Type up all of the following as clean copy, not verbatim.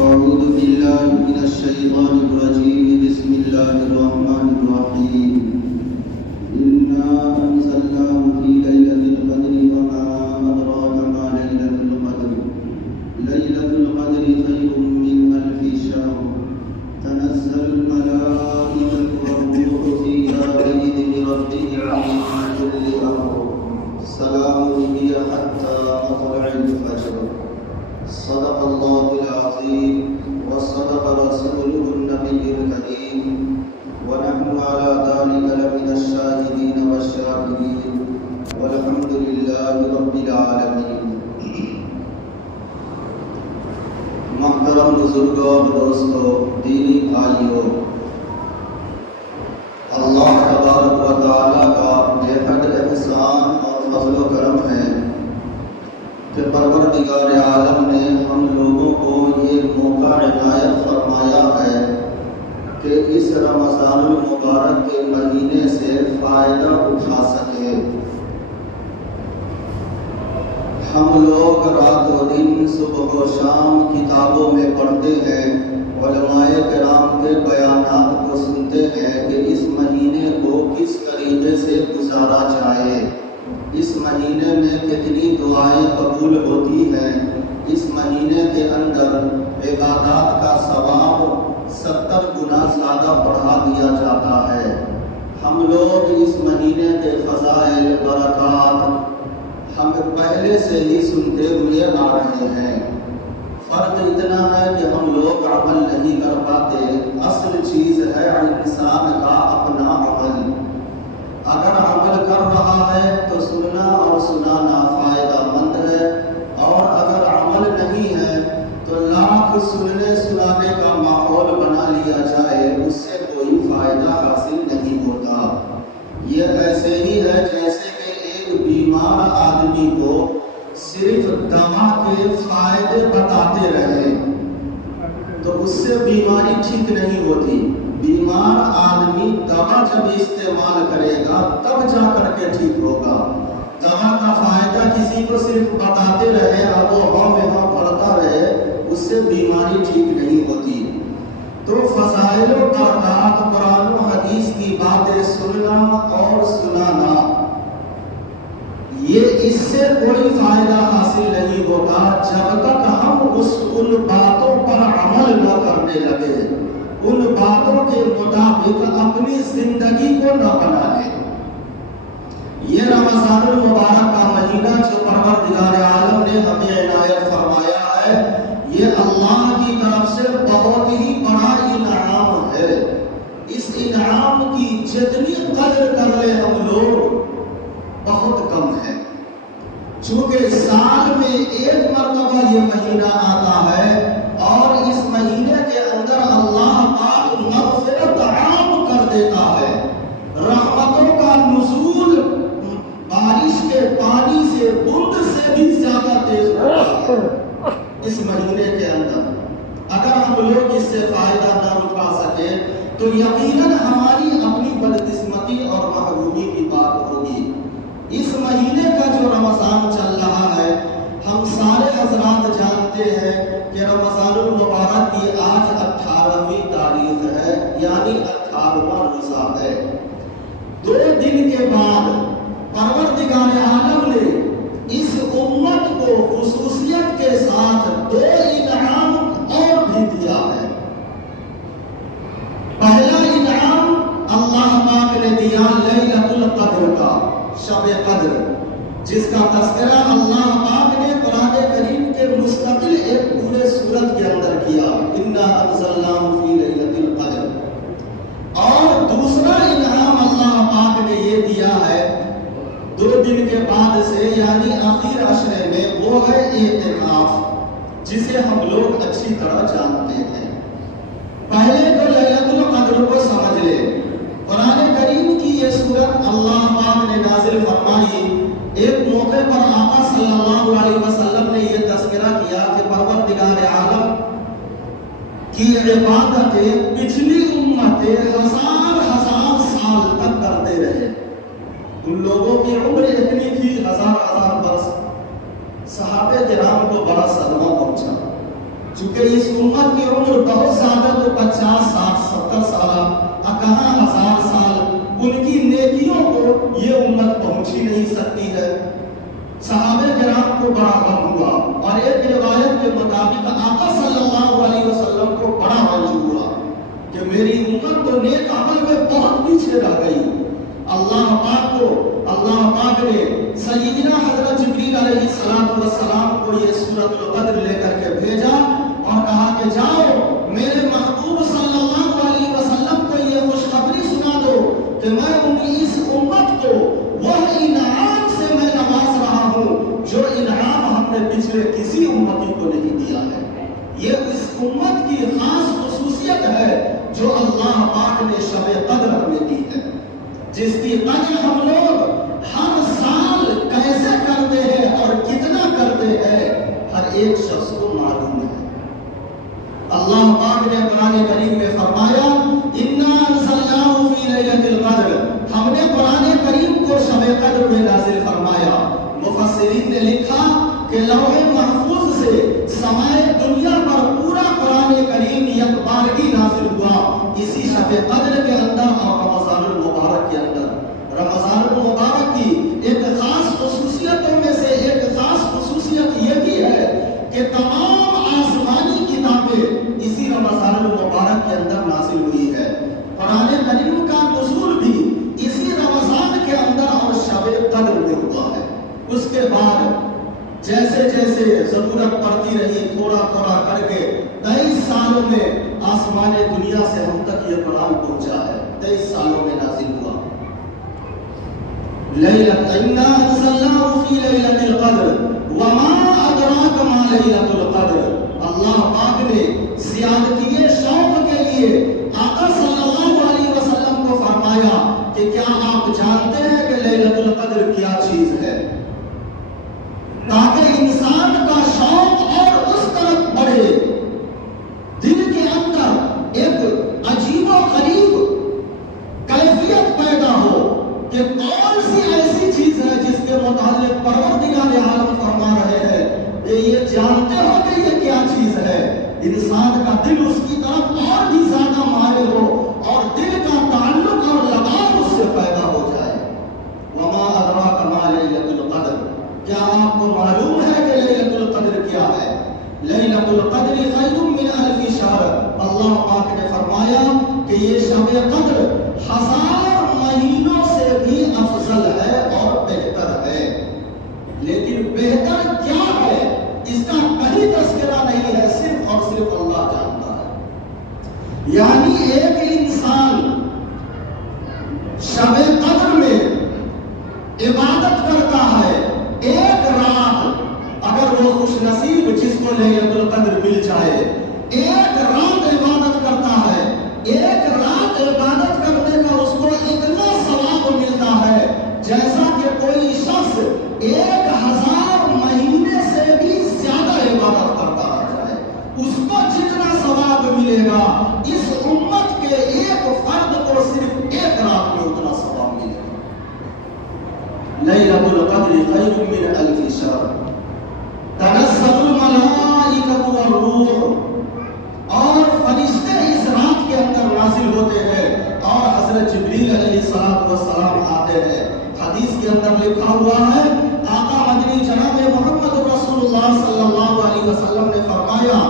أعوذ بالله من الشيطان الرجيم بسم الله الرحمن الرحيم إنا أنزلناه في ليلة القدر وما أدراك ما ليلة القدر ليلة القدر خير من ألف شهر تنزل الملائكة والروح فيها بإذن ربهم من كل أمر سلام هي حتى مطلع الفجر صدق الله العظيم وصدق رسوله النبي الكريم ونحن على ذلك لمن الشاهدين والشاكرين والحمد لله رب العالمين. محترم بزرگوں، دوستوں، دینی بھائیوں، اللہ تبارک و تعالیٰ کا بے حد احسان اور فضل و کرم ہے کہ پروردگار عالم نے ہم لوگوں کو یہ موقع عنایت فرمایا ہے کہ اس رمضان المبارک کے مہینے سے فائدہ اٹھا سکے. ہم لوگ رات و دن صبح و شام کتابوں میں پڑھتے ہیں، علماء کرام کے بیانات کو سنتے ہیں کہ اس مہینے کو کس طریقے سے گزارا جائے، اس مہینے میں کتنی دعائیں قبول ہوتی ہیں، اس مہینے کے اندر عبادات کا ثواب 70 گنا زیادہ بڑھا دیا جاتا ہے. ہم لوگ اس مہینے کے فضائل برکات ہم پہلے سے ہی سنتے ہوئے آ رہے ہیں. فرق اتنا ہے کہ ہم لوگ عمل نہیں کر پاتے. اصل چیز ہے انسان کا اپنا عمل. اگر عمل کر رہا ہے تو سننا اور سنانا فائدہ مند ہے، اور اگر عمل نہیں ہے تو لاکھ سننے سنانے کا ماحول بنا لیا جائے، اس سے کوئی فائدہ حاصل نہیں ہوتا. یہ ایسے ہی ہے جیسے کہ ایک بیمار آدمی کو صرف دوا کے فائدے بتاتے رہے تو اس سے بیماری ٹھیک نہیں ہوتی. بیمار آدمی دوا جب استعمال کرے گا تب جا کر کے ٹھیک ہوگا. دوا کا فائدہ کسی کو صرف بتاتے رہے اور وہ ہاں پڑھتا رہے، اس سے بیماری ٹھیک نہیں ہوتی. تو فضائل و برکات، قرآن و حدیث کی باتیں سننا اور سنانا، یہ اس سے کوئی فائدہ حاصل نہیں ہوگا جب تک ہم ان باتوں پر عمل نہ کرنے لگے، ان باتوں کے مطابق اپنی زندگی کو نہ بنا لیں. یہ رمضان المبارک کا مہینہ جو پروردگار عالم نے ہمیں عنایت فرمایا ہے، یہ اللہ کی طرف سے بہت ہی بڑا انعام ہے. اس انعام کی جتنی قدر کر لیں ہم لوگ بہت کم ہے. چونکہ سال میں ایک مرتبہ یہ مہینہ آتا ہے اور اس مہینے کے اندر اللہ پاک مغفرت عام کر دیتا ہے. رحمتوں کا نزول بارش کے پانی سے بوند سے بھی زیادہ تیز ہوتا ہے اس مہینے کے اندر. اگر ہم لوگ اس سے فائدہ نہ اٹھا سکے تو یقیناً ہماری اپنی بدقسمتی اور محرومی کی بات ہوگی. اس مہینے کا جو رمضان چل رہا ہے، ہم سارے حضرات جانتے ہیں کہ رمضان المبارک کی آج 18ویں تاریخ ہے، یعنی 18واں روزہ ہے. 2 دن کے بعد پروردگار عالم نے اس امت کو خصوصیت کے ساتھ 2 انعام اور بھی دیا ہے. پہلا انعام اللہ پاک نے دیا لیلۃ القدر کا، شب قدر، جس کا تذکرہ اللہ پاک نے قرآن کریم کے مستقل ایک پورے سورت کے اندر کیا، انا انزلناہ فی لیلۃ القدر. اور دوسرا انعام اللہ پاک نے یہ دیا ہے 2 دن کے بعد سے، یعنی آخر عشرے میں، وہ ہے اعتکاف، جسے ہم لوگ اچھی طرح جانتے ہیں. پہلے تو لیلۃ القدر کو سمجھ لے. قرآن کریم کی یہ سورت اللہ پاک نے نازل فرمائی. ایک موقع پر آقا صلی اللہ علیہ وسلم نے یہ تذکرہ کیا کہ پروردگار عالم کی عبادتیں پچھلی امتیں 1000 سال تک کرتے رہے. ان لوگوں کی عمر اتنی تھی 1000 برس. صحابہ کرام کو بڑا صدمہ پہنچا. چونکہ اس امت کی عمر بہت زیادہ تو 50 60 70 سال کہاں 1000 سال، ان کی نیکیوں کو یہ امت پہنچ ہی نہیں سکتی ہے۔ صحابہ کرام کو بڑا غم ہوا، اور ایک روایت کے مطابق آقا صلی اللہ علیہ وسلم کو بڑا رنج ہوا کہ میری امت تو نیک عمل میں بہت پیچھے رہ گئی۔ اللہ پاک نے سیدنا حضرت جبریل علیہ السلام کو یہ سورۃ القدر لے کر کے بھیجا اور کہا کہ جاؤ میرے محبوب صلی اللہ علیہ وسلم کو یہ خوشخبری سنا دو کہ میں اس امت کو وہ انعام سے میں نواز رہا ہوں جو انعام ہم نے پچھلے کسی امتی کو نہیں دیا ہے۔ یہ اس امت کی خاص خصوصیت ہے جو اللہ پاک نے شب قدر ہمیں دی ہے، جس کی قدر ہم لوگ ہر سال کیسے کرتے ہیں اور کتنا کرتے ہیں ہر ایک شخص کو معلوم ہے۔ اللہ پاک نے قرآن کریم میں فرمایا اِنَّا أَنزَلْنَاهُ فِي لَيْلَةِ الْقَدْرِ، ہم نے قرآن کریم کو شب قدر میں نازل فرمایا۔ مفسرین نے لکھا کہ لوح محفوظ سے سمائے دنیا پر پورا قرآن کریم یک بارگی نازل ہوا اسی شب قدر کے اندر اور رمضان المبارک کے اندر۔ رمضان المبارک کی ایک خاص خصوصیتوں میں سے ایک خاص خصوصیت یہ بھی ہے کہ تمام آسمانی کتابیں اسی رمضان المبارک کے اندر نازل ہوئی ہے۔ قرآن کریم کا نزول بھی اسی رمضان کے اندر اور شب قدر میں ہوا ہے۔ اس کے بعد جیسے جیسے ضرورت پڑتی رہی تھوڑا تھوڑا کر کے 23 سالوں میں آسمان دنیا سے ہم تک یہ قرآن پہنچا ہے، 23 سالوں میں نازل ہوا۔ إِنَّا أَنزَلْنَاهُ فِي لَيْلَةِ الْقَدْرِ وَمَا أَدْرَاكَ مَا لَيْلَةُ الْقَدْرِ۔ اللہ پاک نے زیادتی شوق کے لیے آقا صلی اللہ علیہ وسلم کو فرمایا کہ کیا آپ جانتے ہیں کہ لیلۃ القدر کیا چیز ہے، تاکہ انسان کا شوق اور اس طرف بڑھے، دل کے اندر ایک عجیب و غریب کیفیت پیدا ہو کہ کون سی ایسی چیز ہے جس کے متعلق پروردگار عالم فرما رہے ہیں کہ یہ جانتے ہو کہ یہ کیا چیز ہے۔ انسان کا دل اس کی طرف اور بھی زیادہ مائل ہو اور دل کا تعلق اور لگاؤ اس سے پیدا ہو جائے۔ وما ادراک ما لیلۃ القدر، کیا آپ کو معلوم ہے کہ لیلۃ القدر کیا ہے؟ لیلۃ القدر خیر من الف شہر، اللہ پاک نے فرمایا کہ یہ شب قدر 1000 مہینوں سے بھی افضل ہے اور بہتر ہے۔ لیکن بہتر کیا ہے اس کا کہیں تذکرہ نہیں ہے، صرف اور صرف اللہ جانتا ہے۔ یعنی ایک انسان شب قدر میں عبادت کرتا ہے، ایک رات اگر وہ خوش نصیب جس کو لیلۃ القدر مل جائے، ایک رات عبادت کرتا ہے، ایک رات عبادت کرنے کا اس کو اتنا ثواب ملتا ہے جیسا کہ کوئی شخص 1000 مہینے سے بھی زیادہ عبادت کرتا رہ جائے، اس کو جتنا ثواب ملے گا اس امت کے ایک فرد کو صرف ایک رات میں اتنا ثواب ملے گا۔ لیلۃ القدر خیر من الف شہر تنزل الملائکۃ والروح، اور فرشتے اس رات کے اندر نازل ہوتے ہیں اور حضرت جبریل علیہ السلام آتے ہیں۔ حدیث کے اندر لکھا ہوا ہے آقا مدنی جناب محمد رسول اللہ صلی اللہ علیہ وسلم نے فرمایا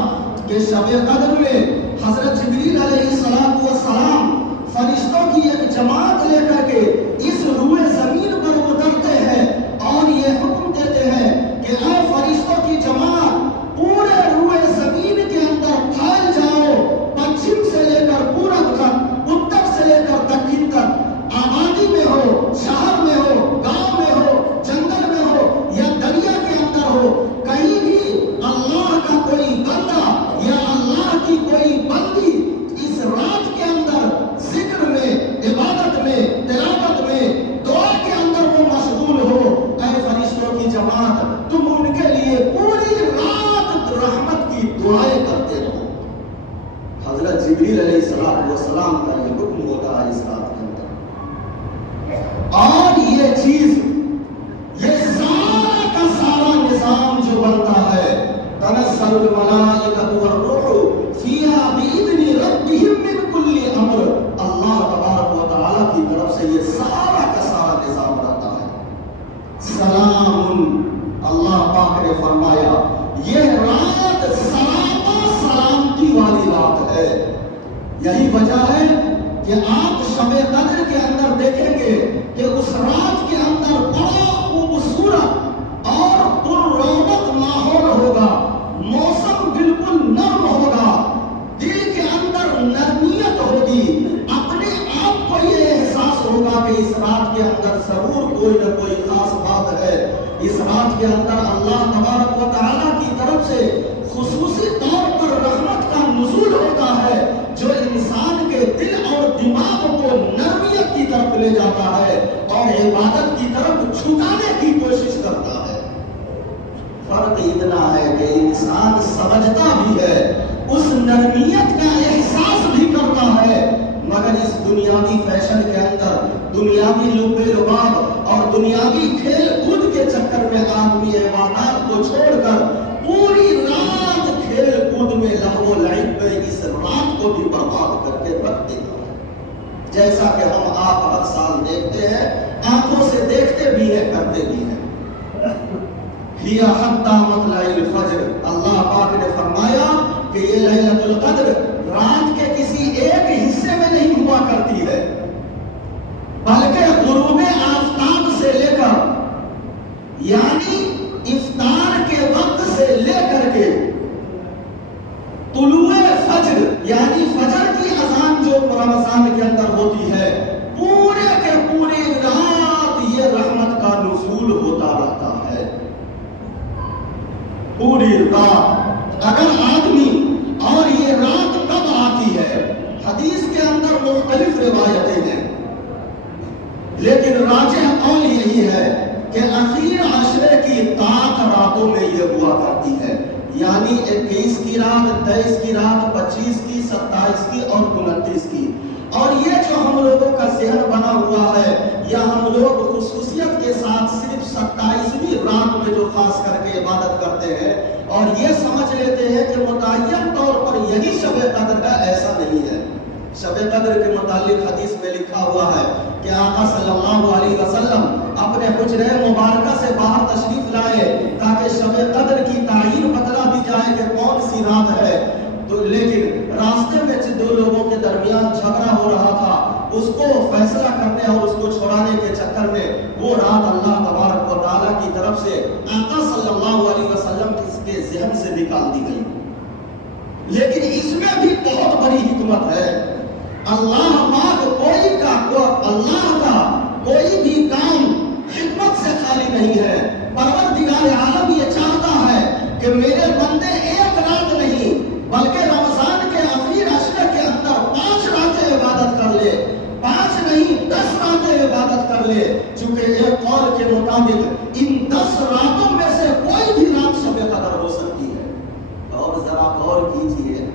کہ شب قدر میں حضرت جبریل علیہ السلام فرشتوں کی ایک جماعت لے کر کے اس روئے زمین پر اترتے ہیں اور یہ حکم دیتے ہیں کہ اے فرشتوں کی جماعت پورے روئے زمین کے اندر پھیل جاؤ، پچھم سے لے کر پورب تک، اتر سے لے کر دکن تک، آبادی میں ہو، شہر میں ہو، گاؤں میں ہو، جنگل میں ہو یا دریا کے اندر ہو، کہیں بھی اللہ کا کوئی بندہ یا اللہ کی کوئی بندی اس رات کے اندر ذکر میں، عبادت میں، تلاوت میں، دعا کے اندر وہ مشغول ہو، اے فرشتوں کی جماعت تم ان کے لیے پوری رات رحمت کی دعائیں کرتے رہو۔ حضرت جبریل علیہ السلام کا یہ حکم ہوتا ہے اس رات کے اندر، اور یہ چیز، یہ سارا کا سارا نظام جو بنتا ہے تنزل تنزل الملائکۃ والروح فیہا بإذن ربہم من کل امر. اللہ تبارک و تعالیٰ کی طرف سے یہ سارا کا سارا نظام رہتا ہے. سلام، اللہ پاک نے فرمایا یہ رات سلامتی والی رات ہے. یہی وجہ ہے کہ آپ شب قدر کے اندر دیکھیں گے کہ اس رات کے اندر بڑا خوبصورت اور پررونق ماحول ہوگا، موسم بالکل نرم ہوگا، دل کے اندر نرمیت ہوگی. اپنے آپ کو یہ احساس ہوگا کہ اس رات کے اندر ضرور کوئی نہ کوئی خاص بات ہے. اس رات کے اندر اللہ تبارک و تعالیٰ کی طرف سے خصوصی طور پر رحمت کا نزول ہوتا ہے جو انسان کے دل اور دماغ کو نرمیت کی طرف لے جاتا ہے اور عبادت کی طرف جھکانے کی کوشش کرتا ہے. فرق اتنا ہے کہ انسان سمجھتا بھی ہے، اس نرمیت کا احساس بھی کرتا ہے، مگر اس دنیاوی فیشن کے اندر دنیاوی لب لباب اور دنیاوی کھیل کود کے چکر میں آدمی عبادات کو چھوڑ کر پوری رات کھیل کود میں لہو لعب میں اس رات کو بھی برباد کر کے رکھ دیتا ہے. جیسا کہ ہم آپ ہر سال دیکھتے ہیں، آنکھوں سے دیکھتے بھی ہیں، کرتے بھی ہیں. ہِیَ حَتَّى مَطْلَعِ الْفَجْرِ. اللہ پاک نے فرمایا کہ یہ لیلۃ القدر رات کے کسی ایک حصے میں نہیں ہوا کرتی ہے، بلکہ غروب آفتاب سے لے کر یعنی افطار کے وقت سے لے کر کے طلوع فجر یعنی فجر کی اذان جو رمضان کے اندر ہوتی ہے، پورے کے پوری رات یہ رحمت کا نزول ہوتا رہتا ہے. پوری رات اگر آدمی، اور یہ رات کب آتی ہے؟ حدیث کے اندر مختلف روایتیں ہیں، لیکن راجح قول یہی ہے کہ اخیر عشرے کی طاق راتوں میں یہ ہوا کرتی ہے، یعنی 21 کی رات، 23 کی رات، 25 کی، 27 کی اور 29 کی. اور یہ جو ہم لوگوں کا ذہن بنا ہوا ہے، یا ہم لوگ خصوصیت کے ساتھ صرف 27ویں رات میں جو خاص کر کے عبادت کرتے ہیں اور یہ سمجھ لیتے ہیں کہ متعین طور پر یہی شب قدر ہے، ایسا نہیں ہے. شب قدر کے متعلق حدیث میں لکھا ہوا ہے کہ آقا صلی اللہ علیہ وسلم اپنے حجرہ مبارکہ سے باہر تشریف لائے تاکہ شب قدر کی تعین بتلا دی جائے کہ کون سی رات ہے. تو لیکن راستے میں دو لوگوں کے درمیان جھگڑا ہو رہا تھا، اس کو فیصلہ کرنے اور اس کو چھوڑانے کے چکر میں وہ رات اللہ تبارک و تعالیٰ کی طرف سے آقا صلی اللہ علیہ وسلم کے ذہن سے نکال دی گئی. لیکن اس میں بھی بہت بڑی حکمت ہے. اللہ کا کوئی بھی کام حکمت سے خالی نہیں ہے. پروردگار عالم یہ چاہتا ہے کہ میرے بندے ایک رات نہیں بلکہ رمضان کے آخری عشرے کے اندر 5 راتیں عبادت کر لے، 5 نہیں 10 راتیں عبادت کر لے. چونکہ ایک قول کے مطابق ان 10 راتوں میں سے کوئی بھی رات شب قدر ہو سکتی ہے. اور ذرا غور کیجئے،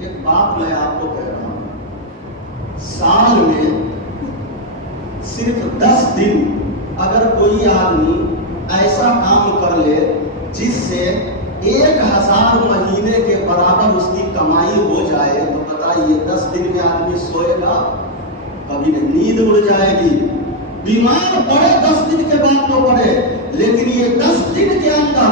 ایک بات میں آپ کو کہہ رہا ہوں، سال میں صرف 10 دن اگر کوئی آدمی ایسا کام کر لے جس سے 1000 مہینے کے برابر اس کی کمائی ہو جائے، تو بتائیے 10 دن میں آدمی سوئے گا؟ کبھی نہیں. نیند اڑ جائے گی، بیمار پڑے 10 دن کے بعد تو پڑے. لیکن یہ 10 دن کے اندر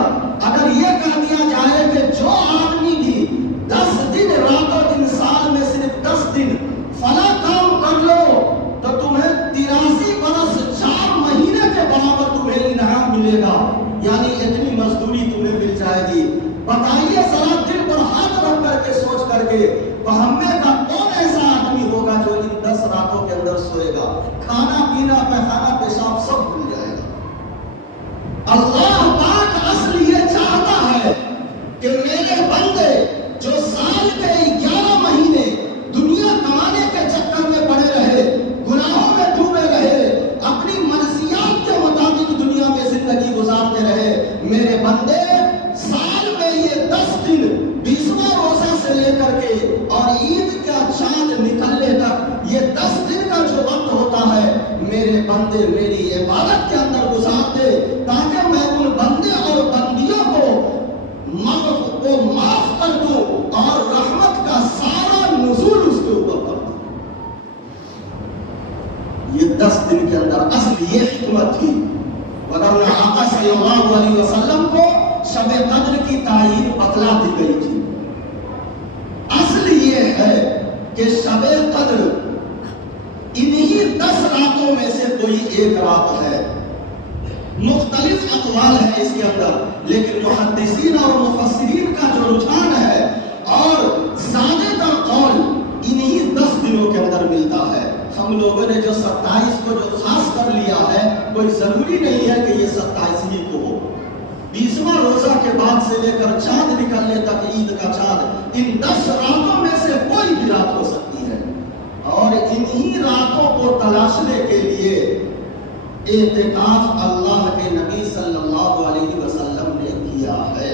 اگر یہ کہہ دیا جائے کہ جو آدمی بھی 10 دن رات و دن سال میں صرف 10 دن فلاں کام کر لو تو تمہیں 83 برس 4 مہینے کے برابر تمہیں انعام ملے گا، یعنی اتنی مزدوری تمہیں مل جائے گی. بتائیے ذرا دل پر ہاتھ رکھ کر کے سوچ کر کے ہم میں کا کون ایسا آدمی ہوگا جو ان 10 راتوں کے اندر سوئے گا؟ کھانا پینا پہنانا پیشاب سب بھول جائے گا. اللہ پاک اصل یہ چاہتا ہے کہ میرے بندے جو سال کے 11 مہینے دنیا کمانے کے چکر میں پڑے رہے، گناہوں میں ڈوبے رہے، اپنی منشیات کے مطابق دنیا میں زندگی گزارتے رہے، میرے بندے سال میں یہ 10 دن 20واں روزہ سے لے کر کے اور عید کا چاند نکلنے تک یہ 10 دن کا جو وقت ہوتا ہے، میرے بندے میری عبادت کے اندر گزار دے تاکہ میں ان بندے اور بندیوں کو معاف یہ حکمت تھی، ورنہ آقا صلی اللہ علیہ وسلم کو شب قدر کی تعین بتلا دی گئی تھی۔ اصل یہ ہے کہ شب قدر انہی 10 راتوں میں سے کوئی ایک رات ہے۔ مختلف اقوال ہیں اس کے اندر، لیکن محدثین اور مفسرین کا جو رجحان ہے اور زیادہ تر قول انہی 10 دنوں کے اندر ملتا ہے۔ ہم لوگوں نے جو 27 کو جو خاص کر لیا ہے، کوئی ضروری نہیں ہے کہ یہ 27 ہی کو ہو۔ 20واں روزہ کے بعد سے لے کر چاند نکلنے تک، عید کا چاند، ان 10 راتوں میں سے کوئی بھی رات ہو سکتی ہے، اور انہی راتوں کو تلاشنے کے لیے اعتکاف اللہ کے نبی صلی اللہ علیہ وسلم نے کیا ہے۔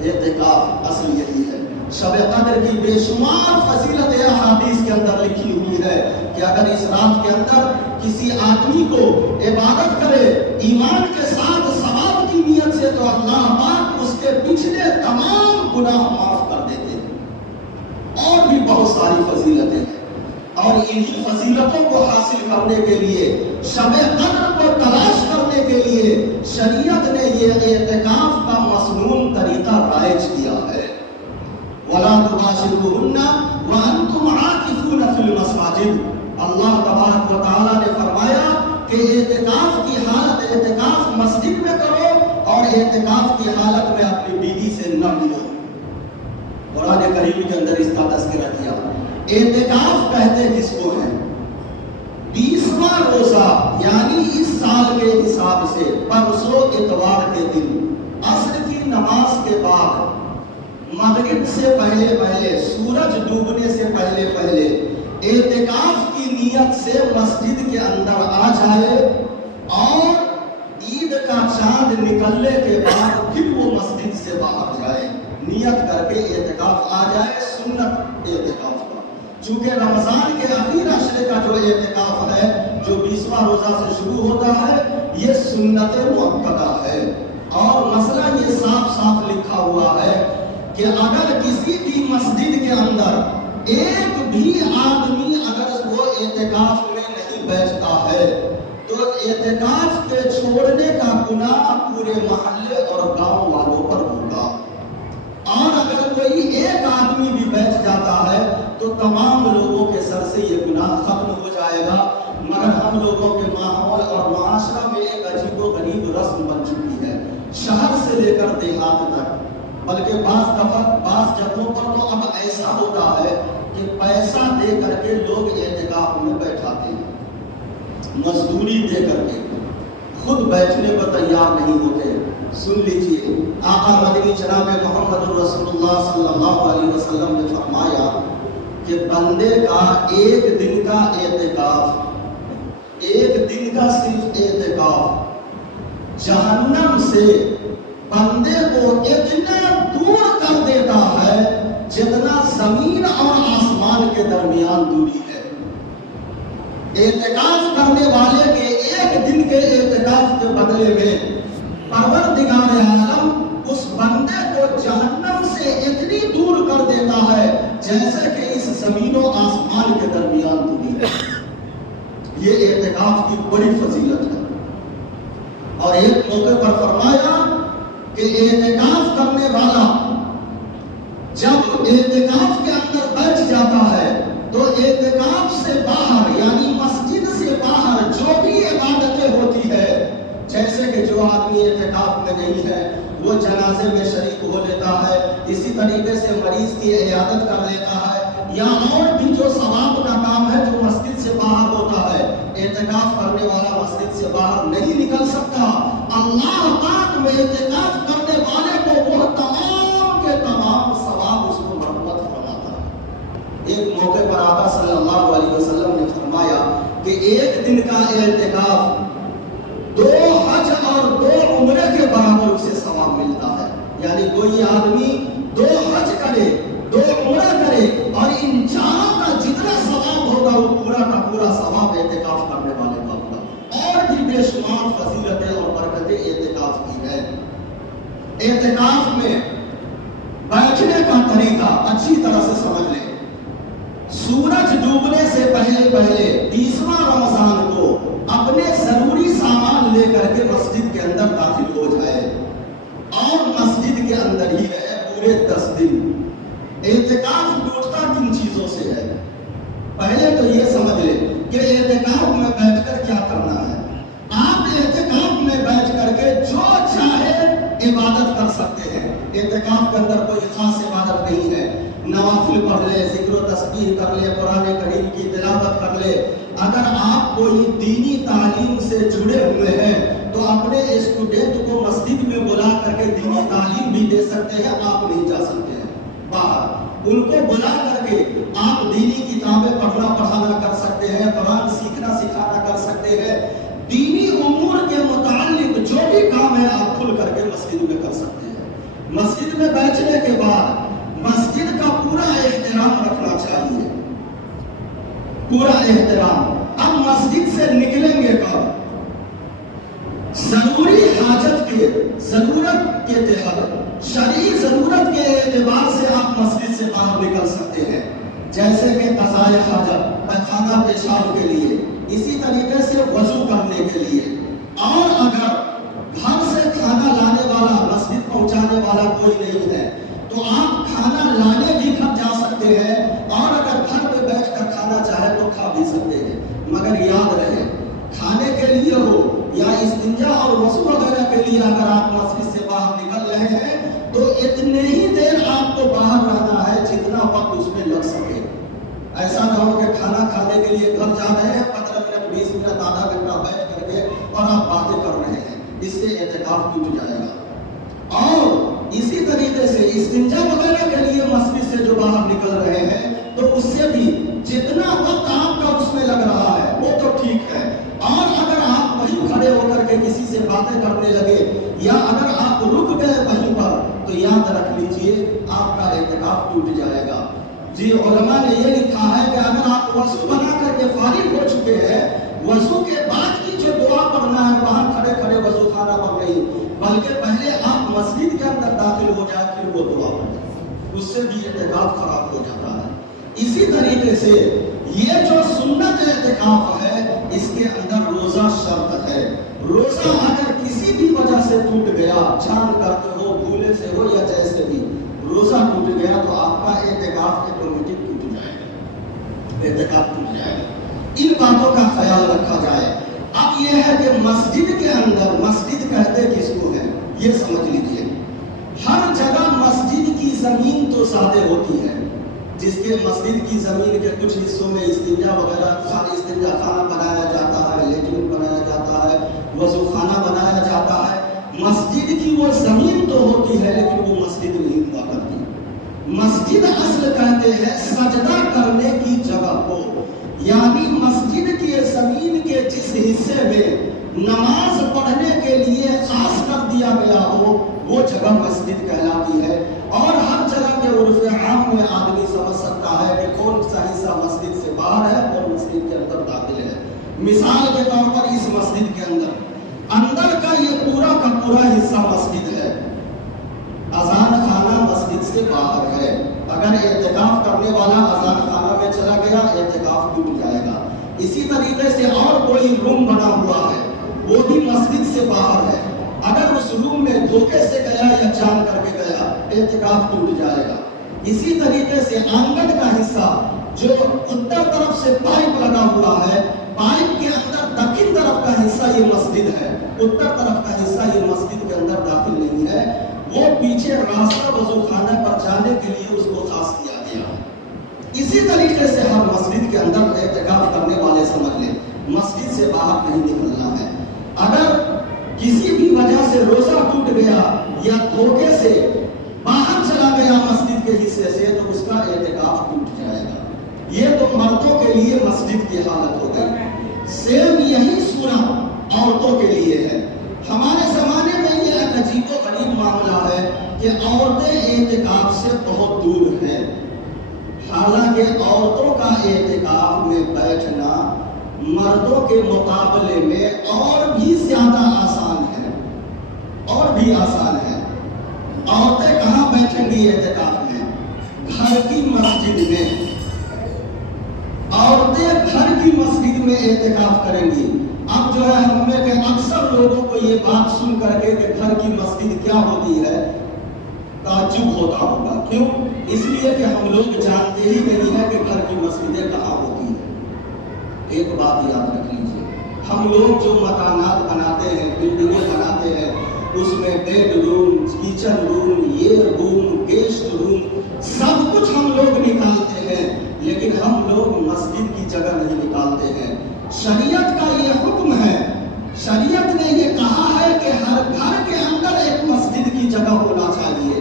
اعتکاف اصل یہی ہے۔ شب قدر کی بے شمار فضیلت احادیث کے اندر لکھی ہوئی ہے کہ اگر اس رات کے اندر کسی آدمی کو عبادت کرے ایمان کے ساتھ ثواب کی نیت سے، تو اللہ پاک اس کے پچھلے تمام گناہ معاف کر دیتے ہیں۔ اور بھی بہت ساری فضیلتیں ہیں، اور انہی فضیلتوں کو حاصل کرنے کے لیے، شب قدر کو تلاش کرنے کے لیے شریعت نے یہ اعتکاف کا مسنون طریقہ رائج کیا ہے۔ وَلَا تُبَاشِرُوهُنَّ وَأَنْتُمْ عَاكِفُونَ فِي الْمَسَاجِدِ۔ اللہ تبارک و تعالیٰ نے فرمایا کہ اعتکاف کی حالت، اعتکاف مسجد میں کرو، اور اعتکاف کی حالت میں اپنی بیوی سے نہ ملو۔ قرآن کریم کے اندر اس کا تذکرہ کیا۔ اعتکاف کہتے کس کو ہیں؟ 20واں روزہ یعنی اس سال کے حساب سے پرسوں اتوار کے دن عصر کی نماز کے بعد، مغرب سے پہلے سورج ڈوبنے سے پہلے اعتکاف کی نیت سے مسجد کے اندر آ جائے، اور عید کا چاند نکلنے کے بعد پھر وہ مسجد سے باہر جائے، نیت کر کے اعتکاف آ جائے، سنت اعتکاف کا۔ چونکہ رمضان کے اخیر عشرے کا جو اعتکاف ہے، جو 20واں روزہ سے شروع ہوتا ہے، یہ سنت مؤکدہ ہے، اور مسئلہ یہ صاف صاف لکھا ہوا ہے کہ اگر کسی بھی مسجد کے اندر ایک بھی آدمی اگر وہ اعتکاف میں نہیں بیٹھتا ہے، تو اعتکاف کے چھوڑنے کا گناہ پورے محلے اور گاؤں والوں پر ہوگا، اور اگر کوئی ایک آدمی بھی بیٹھ جاتا ہے تو تمام لوگوں کے سر سے یہ گناہ ختم ہو جائے گا۔ مگر ہم لوگوں کے ماحول اور معاشرہ میں ایک عجیب و غریب رسم بن چکی ہے، شہر سے لے کر دیہات تک، بلکہ بعض جگہوں پر تو اب ایسا ہوتا ہے کہ پیسہ دے کر کے لوگ اعتکاف میں بیٹھاتے ہیں، مزدوری دے کر کے، خود بیٹھنے پر تیار نہیں ہوتے۔ سن لیجئے، آقا مدنی جناب محمد رسول اللہ صلی اللہ علیہ وسلم نے فرمایا کہ بندے کا ایک دن کا اعتکاف، ایک دن کا صرف اعتکاف جہنم سے بندے کو اتنا دور کر دیتا ہے جتنا زمین اور آسمان کے درمیان دوری ہے۔ اعتکاف کرنے والے کے ایک دن کے اعتکاف کے بدلے میں پروردگار عالم اس بندے کو جہنم سے اتنی دور کر دیتا ہے جیسے کہ اس زمین و آسمان کے درمیان دوری ہے۔ یہ اعتکاف کی بڑی فضیلت ہے، اور ایک موقع پر فرمایا کہ اعتکاف کرنے والا جب اعتکاف کے اندر بیٹھ جاتا ہے تو اعتکاف سے باہر یعنی مسجد سے باہر جو بھی عبادتیں ہوتی ہے، جیسے کہ جو آدمی اعتکاف میں نہیں ہے وہ جنازے میں شریک ہو لیتا ہے، اسی طریقے سے مریض کی عیادت کر لیتا ہے، یا اور بھی جو ثواب کا کام ہے جو مسجد سے باہر ہوتا ہے، اعتکاف کرنے والا مسجد سے باہر نہیں نکل سکتا۔ اللہ پاک میں اعتکاف کرنے والے کو وہ تمام کے تمام ثواب اس کو مرتبط فرماتا ہے۔ ایک موقع پر آقا صلی اللہ علیہ وسلم نے فرمایا کہ ایک دن کا اعتکاف 2 حج اور 2 عمرے کے برابر اسے ثواب ملتا ہے۔ یعنی کوئی آدمی 2 حج کرے، 2 عمرہ کرے، اور ان چاروں کا جتنا ثواب ہوگا وہ پورا کا پورا ثواب اعتکاف کرنے والے کا ہوگا۔ اور بھی بے شمار فضیلتیں اور برکتیں اعتکاف کی ہے۔ اعتکاف میں بیٹھنے کا طریقہ اچھی طرح سے سمجھ لیں۔ سورج ڈوبنے سے سے پہلے 20واں رمضان کو اپنے ضروری سامان لے کر کے مسجد کے اندر داخل ہو جائے اور مسجد کے اندر ہی رہے پورے 10 دن۔ اعتکاف ٹوٹتا کن چیزوں سے ہے؟ پہلے تو یہ سمجھ لیں کہ اعتکاف میں بیٹھ کر کیا کرنا ہے۔ آپ اعتکاف میں بیٹھ کر کے جو چاہے عبادت کر سکتے ہیں۔ اعتکاف کے اندر کوئی خاص عبادت نہیں ہے، نوافل پڑھ لے، ذکر و تسبیح کر لے، قرآن کریم کی تلاوت کر لے۔ اگر آپ کوئی دینی تعلیم سے جڑے ہوئے ہیں تو اپنے اسٹوڈنٹ کو مسجد میں بلا کر کے دینی تعلیم بھی دے سکتے ہیں، آپ نہیں جا سکتے ہیں باہر۔ ان کو بلا کر کے آپ دینی کتابیں پڑھنا پڑھانا کر سکتے ہیں، قرآن سیکھنا سکھانا کر سکتے ہیں۔ دینی امور کے متعلق جو بھی کام ہے آپ کھل کر کے مسجد میں کر سکتے ہیں۔ مسجد میں بیٹھنے کے بعد مسجد کا پورا احترام رکھنا چاہیے، پورا احترام۔ اب مسجد سے نکلیں گے کب؟ ضروری حاجت کے، ضرورت کے تحت، شرعی ضرورت کے اعتبار سے آپ مسجد سے باہر نکل سکتے ہیں، جیسے کہ قضاء حاجت، پیخانہ پیشاب کے لیے، اسی طریقے سے وضو کرنے کے لیے۔ اور اگر گھر سے کھانا لانے والا، مسجد پہنچانے والا کوئی نہیں ہے تو آپ کھانا لانے بھی گھر جا سکتے ہیں، اور اگر گھر پہ بیٹھ کر کھانا چاہے تو کھا بھی سکتے ہیں۔ مگر یاد رہے، کھانے کے لیے ہو یا استنجا اور وضو وغیرہ کے لیے اگر آپ مسجد سے باہر نکل رہے ہیں تو اتنے ہی دیر آپ کو باہر رہنا ہے جتنا وقت اس میں لگ سکے۔ ایسا نہ ہو کہ کھانا کھانے کے لیے گھر جا رہے ہیں، 15 منٹ 20 منٹ آدھا گھنٹہ بیٹھ کر کے اور آپ باتیں کر رہے ہیں، اس سے اعتکاف ٹوٹ جائے گا۔ اور اسی طریقے سے استنجا وغیرہ کے لیے مسجد سے جو باہر نکل رہے ہیں تو اس سے بھی جتنا وقت آپ کا اس میں لگ رہا ہے وہ تو ٹھیک ہے، اور اگر آپ وہیں کھڑے ہو کر کے کسی سے باتیں کرنے لگے یا اگر آپ رک گئے وہیں پر تو یاد رکھ لیجئے آپ کا اعتکاف ٹوٹ جائے گا۔ جی علماء نے یہ لکھا ہے کہ اگر آپ وضو بنا کر کے فارغ ہو چکے ہیں، وضو کے بعد کی جو دعا پڑھنا ہے وہاں کھڑے کھڑے وضو خانہ پر نہیں، بلکہ پہلے آپ مسجد کے اندر داخل ہو جائے پھر وہ دعا پڑھیں، اس سے بھی اعتکاف خراب ہو جاتا ہے۔ اسی طریقے سے یہ جو سنت اعتکاف ہے اس کے اندر روزہ شرط ہے۔ روزہ اگر کسی بھی وجہ سے ٹوٹ گیا، جان کرتے ہو، بھولے سے ہو یا جیسے بھی، روزہ ٹوٹ گیا تو آپ کا اعتکاف آٹومیٹک ٹوٹ جائے گا، اعتکاف ٹوٹ جائے گا۔ ان باتوں کا خیال رکھا جائے۔ اب یہ ہے کہ مسجد کے اندر، مسجد کہتے کس کو ہے یہ سمجھ لیجئے۔ ہر جگہ مسجد کی زمین تو زیادہ ہوتی ہے، جس کے مسجد کی زمین کے کچھ حصوں میں استنجا وغیرہ، استنجا خانہ بنایا جاتا ہے، لیٹرن بنایا جاتا ہے، وضو خانہ بنایا جاتا ہے۔ مسجد کی وہ زمین تو ہوتی ہے لیکن وہ مسجد نہیں ہوا کرتی۔ مسجد اصل کہتے ہیں سجدہ کرنے کی جگہ کو، یعنی مسجد کی زمین کے جس حصے میں نماز پڑھنے کے لیے خاص کر دیا گیا ہو وہ جگہ مسجد کہلاتی ہے۔ اور ہر جگہ کے عرف عام میں آدمی سمجھ سکتا ہے کہ کون سا حصہ مسجد سے باہر ہے اور مسجد کے اندر داخل ہے۔ مثال کے طور پر اس مسجد کے اندر کا یہ پورا کا پورا حصہ مسجد ہے، اذان خانہ مسجد سے باہر ہے۔ اگر اعتکاف کرنے والا اذان خانہ میں چلا گیا اعتکاف ٹوٹ جائے گا۔ اسی طریقے سے اور کوئی روم بنا ہوا ہے وہ بھی مسجد سے باہر ہے، اگر اس روم میں دھوکے سے گیا یا جان کر کے گیا اعتکاف ٹوٹ جائے گا۔ اسی طریقے سے آنگن کا حصہ جو اتر طرف سے پائپ لگا ہوا ہے، پائپ کے اندر دکن طرف کا حصہ یہ مسجد ہے، اتر طرف کا حصہ یہ مسجد کے اندر داخل نہیں ہے، وہ پیچھے راستہ وضو خانہ پر جانے کے لیے اس کو خاص کیا گیا۔ اسی طریقے سے ہر مسجد کے اندر اعتکاف کرنے والے سمجھ لیں مسجد سے باہر نہیں نکلنا ہے۔ اگر کسی بھی وجہ سے روزہ ٹوٹ گیا یا دھوکے سے باہر چلا گیا مسجد کے حصے سے تو اس کا اعتکاف ٹوٹ جائے گا۔ یہ تو مردوں کے لیے مسجد کی حالت ہو گئی، سیم یہی صورت عورتوں کے لیے ہے۔ ہمارے زمانے میں یہ ایک عجیب و غریب معاملہ ہے کہ عورتیں اعتکاف سے بہت دور ہیں، حالانکہ عورتوں کا اعتکاف میں بیٹھنا مردوں کے مقابلے میں اور بھی زیادہ آسان ہے، اور بھی آسان ہے۔ عورتیں کہاں بیٹھیں گی اعتکاف میں؟ گھر کی مسجد میں۔ عورتیں گھر کی مسجد میں اعتکاف کریں گی۔ اب جو ہے ہم میں کے اکثر لوگوں کو یہ بات سن کر کے کہ گھر کی مسجد کیا ہوتی ہے تعجب ہوتا ہوگا۔ کیوں؟ اس لیے کہ ہم لوگ جانتے ہی نہیں ہے کہ گھر کی مسجدیں کہاں ہوتی ہیں۔ ایک بات یاد رکھ لیجیے، ہم لوگ جو مکانات بناتے ہیں، بلڈنگیں بناتے ہیں، اس میں بیڈ روم، کچن روم، یہ روم، گیسٹ روم سب کچھ ہم لوگ نکالتے ہیں، لیکن ہم لوگ مسجد کی جگہ نہیں نکالتے ہیں۔ شریعت کا یہ حکم ہے، شریعت نے یہ کہا ہے کہ ہر گھر کے اندر ایک مسجد کی جگہ ہونا چاہیے،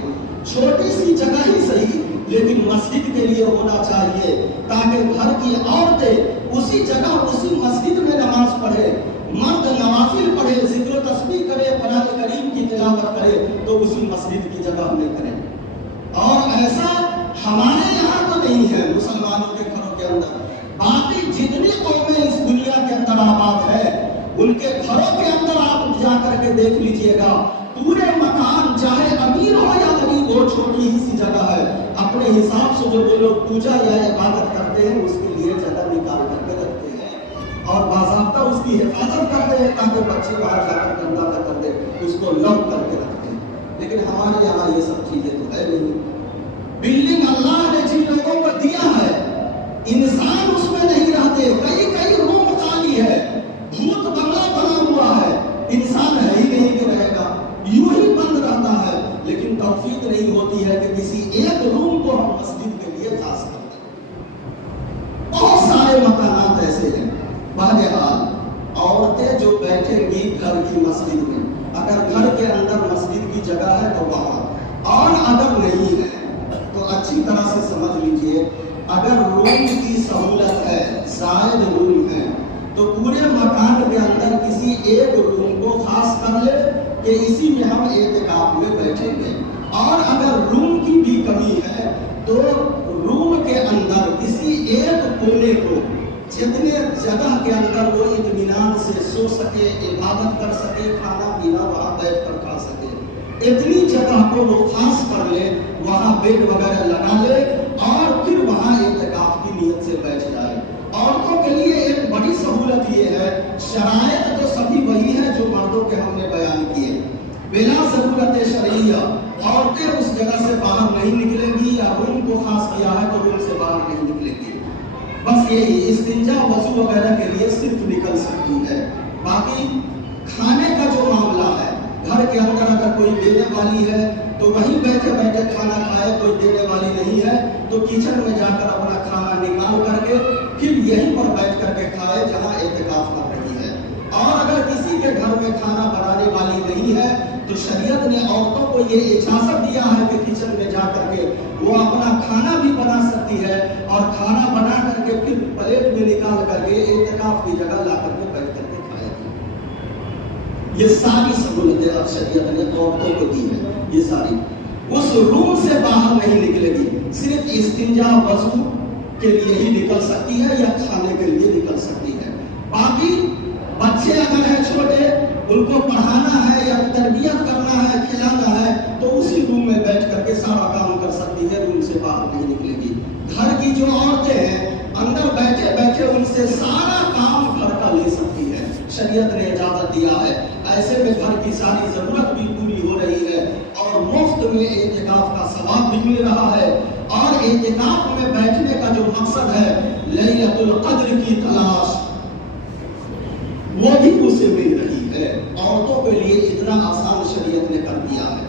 چھوٹی سی جگہ ہی صحیح لیکن مسجد کے لیے ہونا چاہیے، تاکہ گھر کی عورتیں اسی جگہ اسی مسجد میں نماز پڑھے، مرد نوافل پڑھے، ذکر و تسبیح کرے، قرآن کریم کی تلاوت کرے تو اسی مسجد کی جگہ میں کرے۔ اور ایسا ہمارے یہاں تو نہیں ہے مسلمانوں کے گھروں کے اندر، باقی جتنی قومیں اس دنیا کے اندر آباد ہے ان کے گھروں کے اندر آپ جا کر کے دیکھ لیجئے گا، پورے مکان چاہے امیر ہو یا غریب ہو، چھوٹی ہی سی جگہ ہے، اپنے حساب سے جو وہ لوگ پوجا یا عبادت کرتے ہیں اس کے لیے جگہ نکال کر کے رکھتے ہیں اور باضابطہ اس کی حفاظت کرتے ہیں تاکہ بچے باہر جا کر گندہ نہ کر دے، اس کو لاک کر کے رکھتے ہیں۔ لیکن ہمارے یہاں یہ سب چیزیں تو ہے نہیں۔ بلڈنگ اللہ نے جن لوگوں کو دیا ہے انسان اس میں نہیں رہتے، کئی روم خالی ہے، بھوت بنگلہ بنا ہوا ہے، انسان ہے ہی نہیں کہ رہے گا، یوں ہی بند رہتا ہے، لیکن توفیق نہیں ہوتی ہے کہ کسی ایک روم کو ہم مسجد کے لیے خاص کرتے ہیں۔ بہت سارے مکانات ایسے ہیں۔ بہرحال عورتیں جو بیٹھیں گی گھر کی مسجد میں، اگر گھر کے اندر مسجد کی جگہ ہے تو وہاں، اور اگر نہیں ہے تو اچھی طرح سے سمجھ لیجئے، اگر روم کی سہولت ہے، زائد روم ہے، تو پورے مکان کے اندر کسی ایک روم کو خاص کر لے کہ اسی میں ہم اعتکاف میں بیٹھیں گے۔ اور اگر روم کی بھی کمی ہے تو روم کے اندر کسی ایک کونے کو جتنے جگہ کے اندر وہ اطمینان سے سو سکے، عبادت کر سکے، کھانا پینا وہاں بیٹھ کر کھا سکے، اتنی جگہ کو وہ خاص کر لے، وہاں بیڈ وغیرہ لگا لے اور پھر وہاں اعتکاف کی نیت سے بیٹھ جائے۔ عورتوں کے لیے ایک بڑی سہولت یہ ہے، شرائط تو سبھی وہی ہے جو مردوں کے ہم نے بیان کیے، بلا ضرورت شرعیہ عورتیں اس جگہ سے باہر نہیں نکلیں گی، یا روم کو خاص کیا ہے تو روم سے باہر نہیں نکلیں گی، بس یہی استنجا وضو وغیرہ کے لیے صرف نکل سکتی ہے۔ باقی کھانے کا جو معاملہ ہے، گھر کے اندر اگر کوئی دینے والی ہے تو وہیں بیٹھے بیٹھے کھانا کھائے، کوئی دینے والی نہیں ہے تو کچن میں جا کر اپنا کھانا نکال کر کے پھر یہیں پر بیٹھ کر کے کھائے جہاں اعتکاف کر رہی ہے۔ اور اگر کسی کے گھر میں کھانا بنانے والی نہیں ہے تو شریعت نے عورتوں کو یہ اجازت دیا ہے کہ کچن میں جا کر کے وہ اپنا کھانا بھی بنا سکتی ہے، اور کھانا بنا کر کے پھر پلیٹ میں نکال کر کے اعتکاف کی جگہ لا کر کے بیٹھ کر کے کھائے گی۔ یہ ساری سہولتیں اب شریعت نے عورتوں کو دی ہے، یہ ساری اس روم سے باہر نہیں نکلے گی، صرف استنجا وضو کے لیے ہی نکل سکتی ہے یا کھانے کے لیے نکل سکتی ہے۔ باقی بچے اگر ہیں چھوٹے، ان کو پڑھانا ہے یا تربیت کرنا ہے، کھلانا ہے تو اسی روم میں بیٹھ کر کے سارا کام کر سکتی ہے، روم سے باہر نہیں نکلے گی۔ گھر کی جو عورتیں ہیں اندر بیٹھے بیٹھے ان سے سارا کام گھر کا لے سکتی ہے، شریعت نے اجازت دیا ہے۔ ایسے میں گھر کی ساری ضرورت بھی پوری ہو رہی ہے اور مفت میں اعتکاف کا ثواب بھی مل رہا ہے، اور اعتکاف میں بیٹھنے کا جو مقصد ہے لیلۃ القدر کی تلاش، وہ بھی اسے مل رہی ہے۔ عورتوں کے لیے اتنا آسان شریعت نے کر دیا ہے،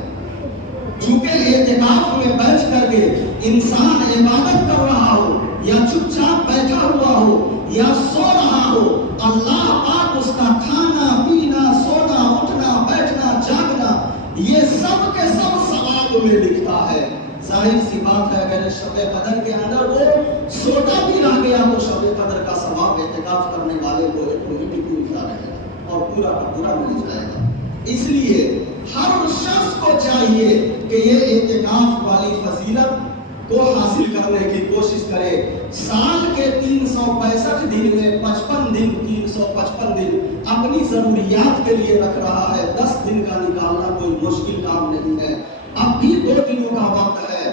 چونکہ اعتکاف میں بیٹھ کر کے انسان عبادت کر رہا ہو یا چپ چاپ بیٹھا ہوا ہو یا سو رہا ہو، اللہ پاک اس کا کھانا پینا، سونا، اٹھنا، بیٹھنا، جاگنا یہ سب کے سب ثواب میں لکھتا ہے۔ ظاہر سی بات ہے اگر شب قدر کے اندر وہ سوتا بھی رہ گیا تو شب قدر کا ثواب اعتکاف کرنے والے کو آٹومیٹکلی ملتا رہے گا اور پورا کا پورا مل جائے گا۔ اس لیے ہر شخص کو چاہیے کہ یہ اعتکاف والی فضیلت کو حاصل کرنے کی کوشش کرے۔ سال کے 365 دن میں 55 دن 355 دن اپنی ضروریات کے لیے رکھ رہا ہے، 10 دن کا نکالنا کوئی مشکل کام نہیں ہے۔ اب بھی 2 دنوں کا وقت ہے،